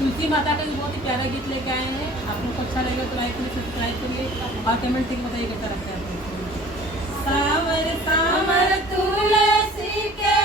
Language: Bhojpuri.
तुलसी माता का भी बहुत ही प्यारा गीत लेके आए हैं। आप लोग को अच्छा लगेगा तो लाइक करिए, सब्सक्राइब करिए और कमेंट करके बताइए कैसा लगता है आपको। सावर सावर तुलसी के